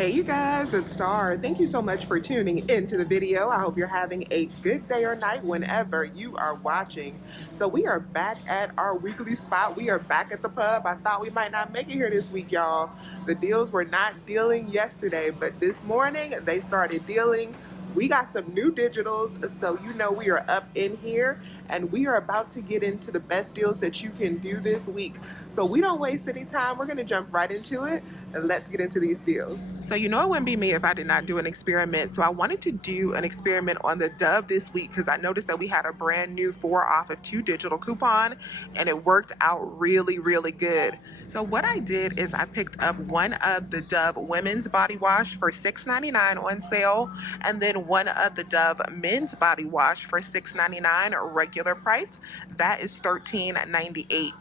Hey you guys, it's Star. Thank you so much for tuning into the video. I hope you're having a good day or night whenever you are watching. So we are back at our weekly spot. We are back at the pub. I thought we might not make it here this week, y'all. The deals were not dealing yesterday, but this morning they started dealing. We got some new digitals, so you know we are up in here and we are about to get into the best deals that you can do this week. So we don't waste any time. We're going to jump right into it and let's get into these deals. So you know it wouldn't be me if I did not do an experiment. So I wanted to do an experiment on the Dove this week because I noticed that we had a brand new 4 off of 2 digital coupon and it worked out really good. So what I did is I picked up one of the Dove women's body wash for $6.99 on sale, and then one of the Dove men's body wash for $6.99 regular price. That is $13.98.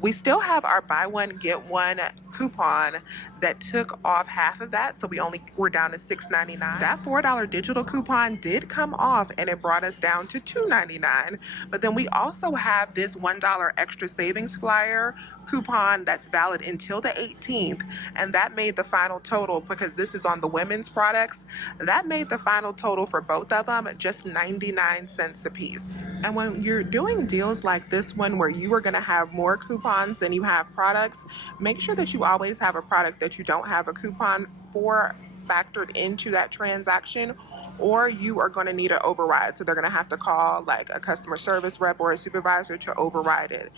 We still have our buy one get one coupon that took off half of that, so we're down to $6.99. That $4 digital coupon did come off and it brought us down to $2.99. But then we also have this $1 extra savings flyer coupon that's valid until the 18th, and that made the final total, because this is on the women's products, that made the final total for both of them just 99 cents a piece. And when you're doing deals like this one where you are going to have more coupons than you have products, make sure that you always have a product that you don't have a coupon for factored into that transaction, or you are going to need an override. So they're going to have to call like a customer service rep or a supervisor to override it.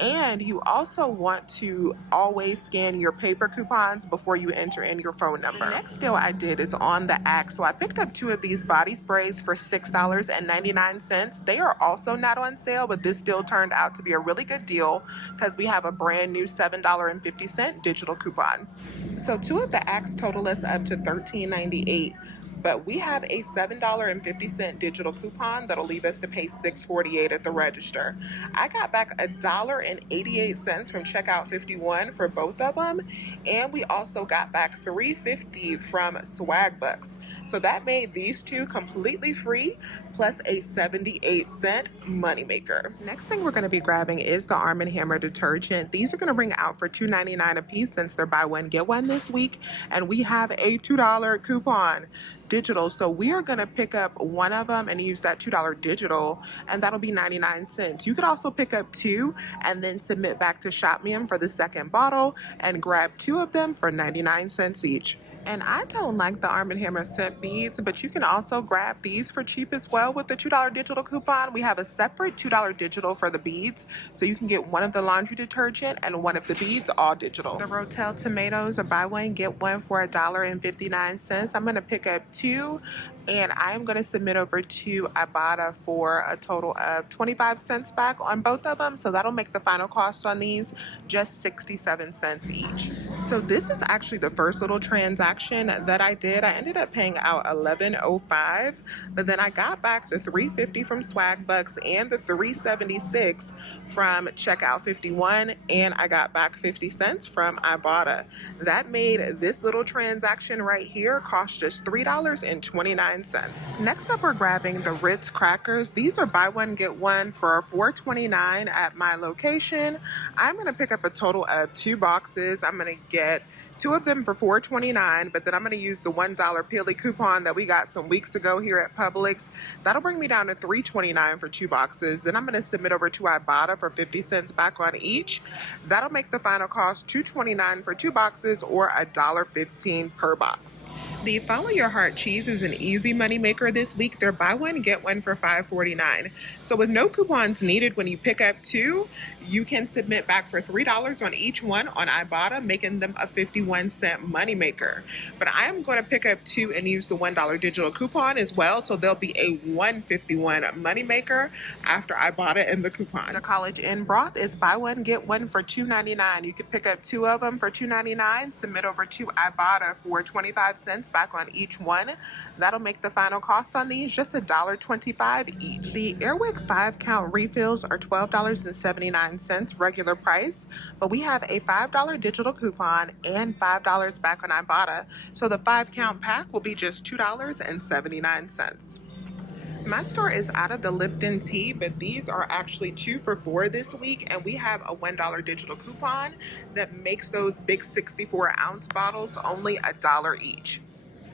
And you also want to always scan your paper coupons before you enter in your phone number. The next deal I did is on the Axe. So I picked up 2 of these body sprays for $6.99. They are also not on sale, but this deal turned out to be a really good deal because we have a brand new $7.50 digital coupon. So 2 of the Axe total us up to $13.98. But we have a $7.50 digital coupon that'll leave us to pay $6.48 at the register. I got back $1.88 from checkout 51 for both of them, and we also got back $3.50 from Swag Bucks. So that made these 2 completely free, plus a 78-cent moneymaker. Next thing we're going to be grabbing is the Arm & Hammer detergent. These are going to ring out for $2.99 a piece since they're buy one get one this week, and we have a $2 coupon digital, so we are going to pick up one of them and use that $2 digital, and that'll be 99 cents. You could also pick up 2 and then submit back to ShopMium for the second bottle and grab 2 of them for 99 cents each. And I don't like the Arm & Hammer scent beads, but you can also grab these for cheap as well with the $2 digital coupon. We have a separate $2 digital for the beads, so you can get one of the laundry detergent and one of the beads all digital. The Rotel tomatoes are buy one get one for $1.59. I'm going to pick up 2, and I'm going to submit over to Ibotta for a total of 25 cents back on both of them, so that'll make the final cost on these just 67 cents each. So this is actually the first little transaction that I did. I ended up paying out $11.05, but then I got back the $3.50 from Swag Bucks and the $3.76 from checkout 51, and I got back 50 cents from Ibotta. That made this little transaction right here cost just $3.29. Next up, we're grabbing the Ritz crackers. These are buy one get one for $4.29 at my location. I'm going to pick up a total of 2 boxes. I'm going to get 2 of them for $4.29, but then I'm going to use the $1 Peely coupon that we got some weeks ago here at Publix. That'll bring me down to $3.29 for 2 boxes. Then I'm going to submit over to Ibotta for 50 cents back on each. That'll make the final cost $2.29 for 2 boxes, or $1.15 per box. The Follow Your Heart cheese is an easy money maker this week. They're buy one get one for $5.49. So with no coupons needed when you pick up 2, you can submit back for $3 on each one on Ibotta, making them a 51-cent money maker. But I am going to pick up 2 and use the $1 digital coupon as well, so there'll be a $1.51 money maker after Ibotta and the coupon. The College Inn broth is buy one get one for $2.99. You can pick up 2 of them for $2.99, submit over to Ibotta for 25 cents back on each one. That'll make the final cost on these just $1.25 each. The Airwick 5-count refills are $12.79 regular price, but we have a $5 digital coupon and $5 back on Ibotta, so the 5-count pack will be just $2.79. My store is out of the Lipton tea, but these are actually 2 for $4 this week, and we have a $1 digital coupon that makes those big 64-ounce bottles only $1 each.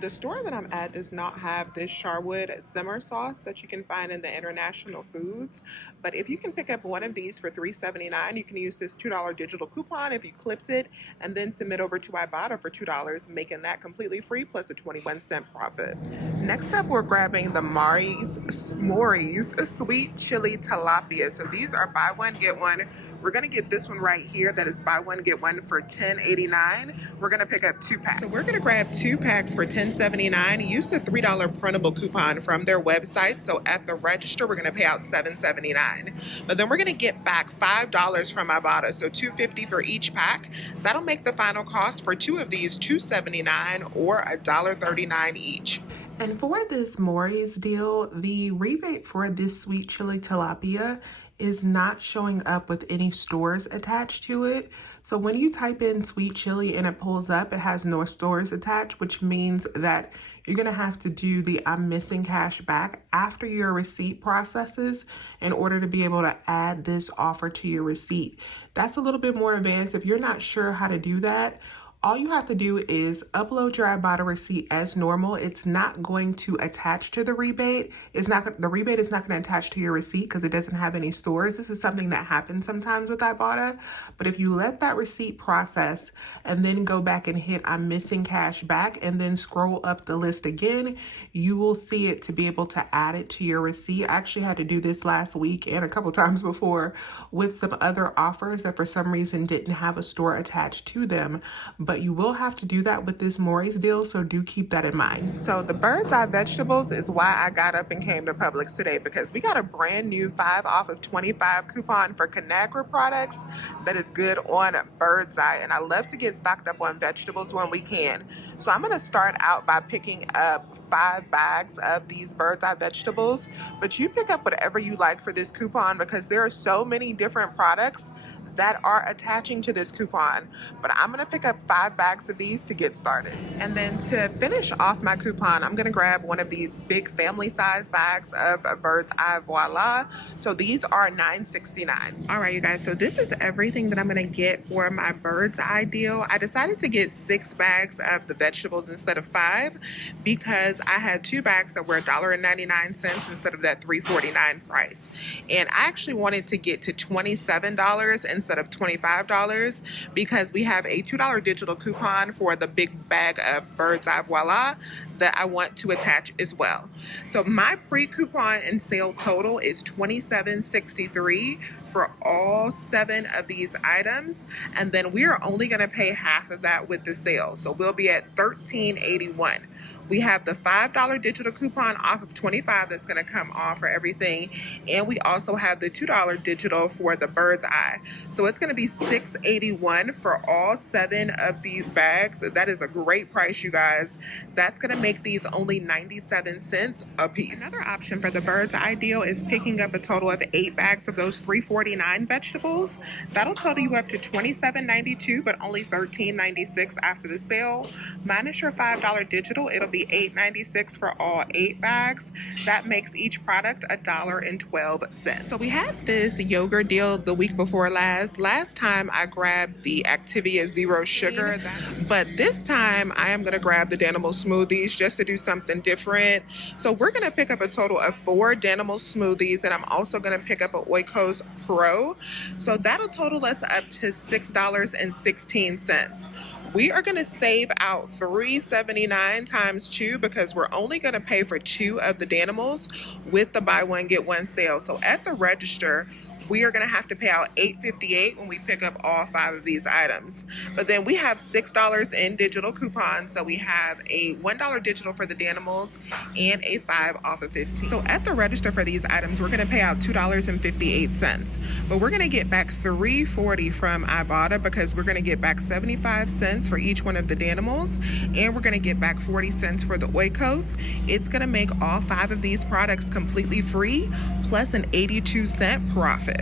The store that I'm at does not have this Sharwood simmer sauce that you can find in the international foods. But if you can pick up one of these for $3.79, you can use this $2 digital coupon if you clipped it and then submit over to Ibotta for $2, making that completely free plus a 21-cent profit. Next up, we're grabbing the Maury's Sweet Chili Tilapia. So these are buy one, get one. We're gonna get this one right here that is buy one, get one for $10.89. We're gonna pick up 2 packs. So we're gonna grab 2 packs for $10.79. Use the $3 printable coupon from their website. So at the register, we're gonna pay out $7.79. But then we're gonna get back $5 from Ibotta, so $2.50 for each pack. That'll make the final cost for 2 of these $2.79 or $1.39 each. And for this Maury's deal, the rebate for this Sweet Chili Tilapia is not showing up with any stores attached to it. So when you type in sweet chili and it pulls up, it has no stores attached, which means that you're gonna have to do the I'm missing cash back after your receipt processes in order to be able to add this offer to your receipt. That's a little bit more advanced. If you're not sure how to do that, all you have to do is upload your Ibotta receipt as normal. It's not going to attach to the rebate. The rebate is not going to attach to your receipt because it doesn't have any stores. This is something that happens sometimes with Ibotta. But if you let that receipt process and then go back and hit I'm missing cash back and then scroll up the list again, you will see it to be able to add it to your receipt. I actually had to do this last week and a couple times before with some other offers that for some reason didn't have a store attached to them. But you will have to do that with this Maury's deal, so do keep that in mind. So the bird's eye vegetables is why I got up and came to Publix today, because we got a brand new 5 off of 25 coupon for Conagra products that is good on bird's eye, and I love to get stocked up on vegetables when we can. So I'm going to start out by picking up 5 bags of these bird's eye vegetables, but you pick up whatever you like for this coupon because there are so many different products that are attaching to this coupon. But I'm gonna pick up 5 bags of these to get started. And then to finish off my coupon, I'm gonna grab one of these big family size bags of Bird's Eye Voila. So these are $9.69. All right, you guys, so this is everything that I'm gonna get for my Bird's Eye deal. I decided to get 6 bags of the vegetables instead of 5 because I had 2 bags that were $1.99 instead of that $3.49 price. And I actually wanted to get to $27 instead of $25 because we have a $2 digital coupon for the big bag of Bird's Eye Voila that I want to attach as well. So my pre-coupon and sale total is $27.63 for all 7 of these items, and then we are only going to pay half of that with the sale, so we'll be at $13.81. We have the $5 digital coupon off of $25 that's going to come off for everything, and we also have the $2 digital for the Bird's Eye. So it's going to be $6.81 for all 7 of these bags. That is a great price, you guys. That's going to make these only 97 cents a piece. Another option for the Bird's Eye deal is picking up a total of 8 bags of those $3.49 vegetables. That'll total you up to $27.92, but only $13.96 after the sale. Minus your $5 digital, it'll be $8.96 for all 8 bags. That makes each product $1.12. So we had this yogurt deal the week before last. Last time I grabbed the Activia Zero Sugar, but this time I am going to grab the Danimal smoothies just to do something different. So we're going to pick up a total of 4 Danimal smoothies, and I'm also going to pick up an Oikos Pro. So that'll total us up to $6.16. We are going to save out $3.79 times 2 because we're only going to pay for 2 of the Danimals with the buy one get one sale. So at the register, we are going to have to pay out $8.58 when we pick up all 5 of these items. But then we have $6 in digital coupons. So we have a $1 digital for the Danimals and a 5 off of 15. So at the register for these items, we're going to pay out $2.58. But we're going to get back $3.40 from Ibotta because we're going to get back 75 cents for each one of the Danimals, and we're going to get back 40 cents for the Oikos. It's going to make all 5 of these products completely free plus an 82-cent profit.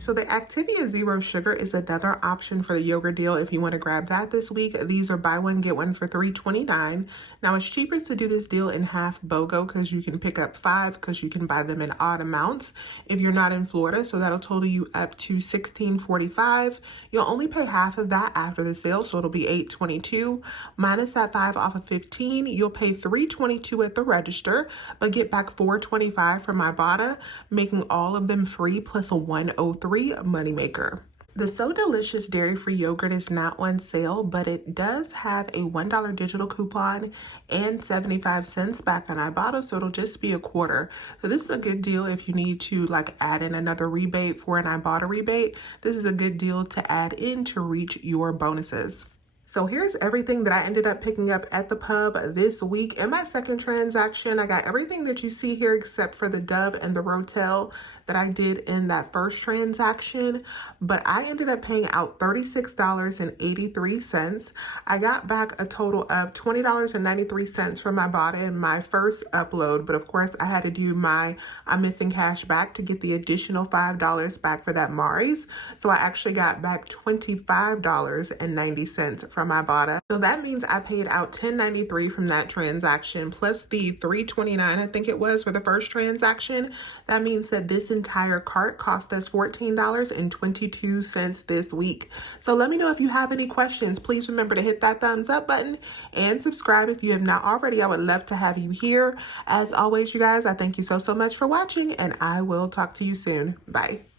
So the Activia Zero Sugar is another option for the yogurt deal if you want to grab that this week. These are buy one, get one for $3.29. Now it's cheaper to do this deal in half BOGO because you can pick up 5 because you can buy them in odd amounts if you're not in Florida. So that'll total you up to $16.45. You'll only pay half of that after the sale, so it'll be $8.22. Minus that 5 off of 15, you'll pay $3.22 at the register, but get back $4.25 from Ibotta, making all of them free plus a $1.03 moneymaker. The So Delicious dairy-free yogurt is not on sale, but it does have a $1 digital coupon and 75 cents back on Ibotta, so it'll just be a quarter. So this is a good deal if you need to like add in another rebate for an Ibotta rebate. This is a good deal to add in to reach your bonuses. So here's everything that I ended up picking up at the pub this week. In my second transaction, I got everything that you see here except for the Dove and the Rotel that I did in that first transaction. But I ended up paying out $36.83. I got back a total of $20.93 from Ibotta in my first upload. But of course, I had to do my I'm missing cash back to get the additional $5 back for that Mari's. So I actually got back $25.90 from Ibotta. So that means I paid out $10.93 from that transaction plus the $3.29 I think it was for the first transaction. That means that this entire cart cost us $14.22 this week. So let me know if you have any questions. Please remember to hit that thumbs up button and subscribe if you have not already. I would love to have you here. As always, you guys, I thank you so much for watching, and I will talk to you soon. Bye.